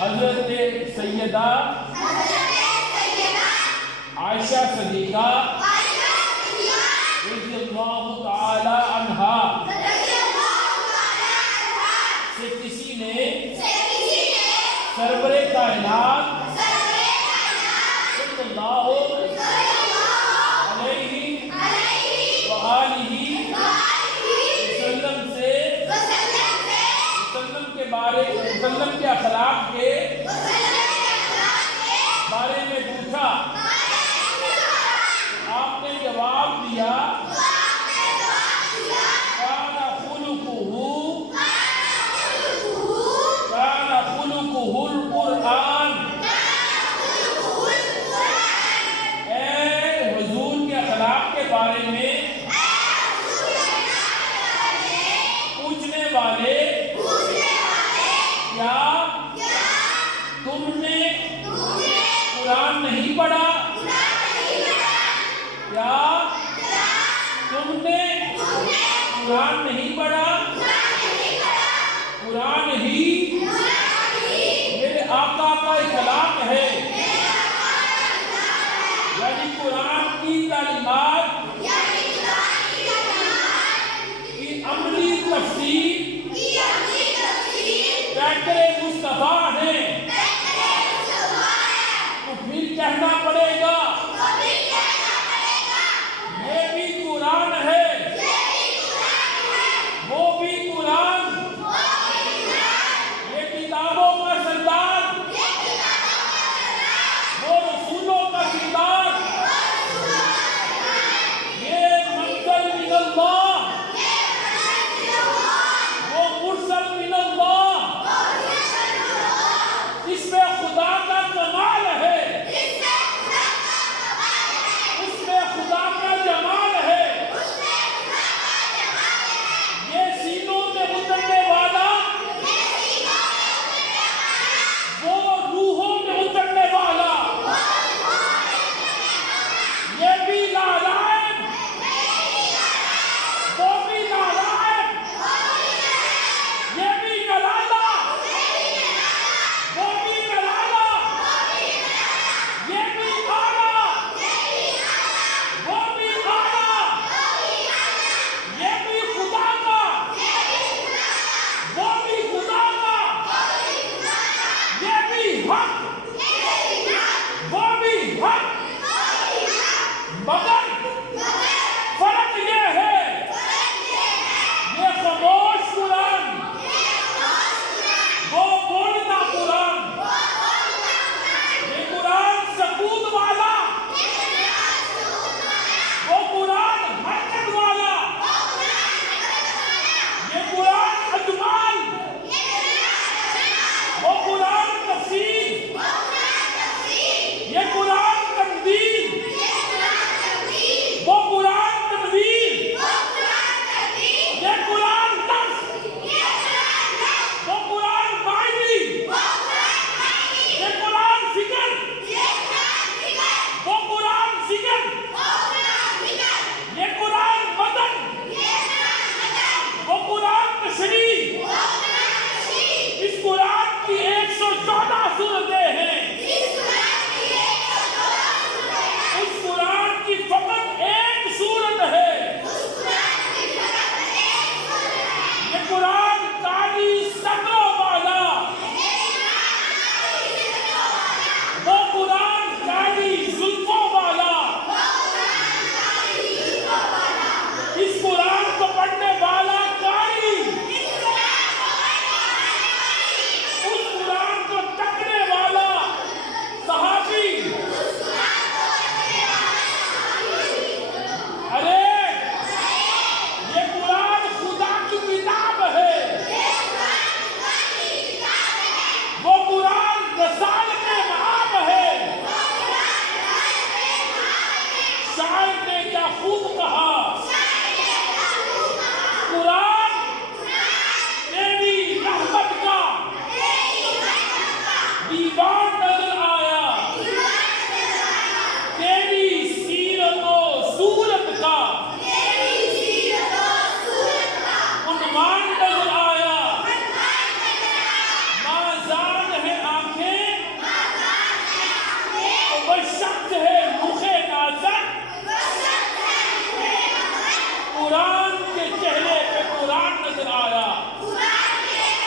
हजरत सैयदा आयशा सदीका रज़ियल्लाहु ताला अन्हा से किसी ने सरवरे कायनात सल्लल्लाहु अलैहि व आलिहि वसल्लम के अखलाक के बारे में पूछा। आपने जवाब दिया काना खुलुकुहुल कुरआन। हुजूर के अखलाक के बारे में पूछने वाले क्या तुमने कुरान नहीं पढ़ा? क्या तुमने कुरान नहीं पढ़ा? कुरान ही मेरे आका का इखलाक है, यानी कुरान की तालीमात की अमली तफसीर मुस्तफा है। तो फिर कहना पड़ेगा ये भी कुरान है, वो भी कुरान, ये किताबों का सरदार, वो रसूलों का सरदार, ये मंज़िल मिनल्लाह, वो मुरसल मिनल्लाह, नजर आया।